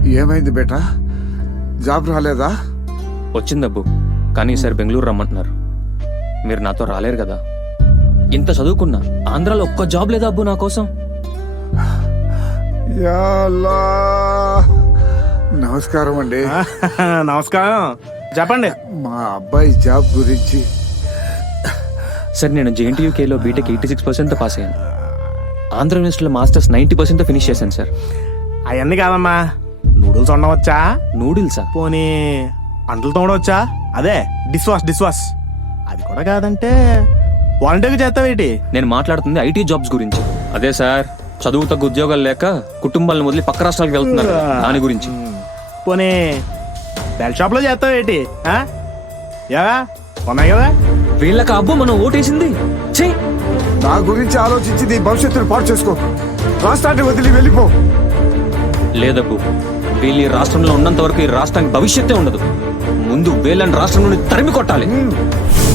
ఏమైంది బేటా? జాబ్ రాలేదా? వచ్చిందబ్బు, కానీ ఈసారి బెంగళూరు రమ్మంటున్నారు. మీరు నాతో రాలేరు కదా. ఇంత చదువుకున్నా ఆంధ్రాలో ఒక్క జాబ్ లేదా అబ్బు నా కోసం? యా అల్లా. నమస్కారం అండి. నమస్కారం, చెప్పండి. మా అబ్బాయి జాబ్ గురించి. సార్, నేను JNTUKలో బీటెక్ 86% పాస్ అయ్యాను. ఆంధ్ర యూనివర్సిటీలో మాస్టర్స్ 90% ఫినిష్ చేశాను సార్. అవన్నీ కాదమ్మా, నూడిల్స్ వండవచ్చా? నూడిల్సా? పోనీ అంటలు తోడవచ్చా? అదే డిష్ వాష్. అది కూడా కాదంటే వాలంటీర్గా చేస్తావేటి? నేను మాట్లాడుతుంది IT జాబ్స్ గురించి. అదే సార్, చదువు తగ్గ ఉద్యోగాలు లేక కుటుంబాలను వదిలి పక్క రాష్ట్రాలకు వెళ్తున్నారు, దాని గురించి. పోనీ బెల్ షాప్లో చేస్తావేటి? యావా ఉన్నాయి కదా. వీళ్ళకి అబ్బు మనం ఓటేసింది. ఛీ! నా గురించి ఆలోచించి నీ భవిష్యత్తును పాటు చేసుకో. రాష్ట్రాన్ని వదిలి వెళ్ళిపో. లేదబ్బు, వీళ్ళు ఈ రాష్ట్రంలో ఉన్నంత వరకు ఈ రాష్ట్రానికి భవిష్యత్తే ఉండదు. ముందు వీళ్ళని రాష్ట్రం నుండి తరిమి కొట్టాలి.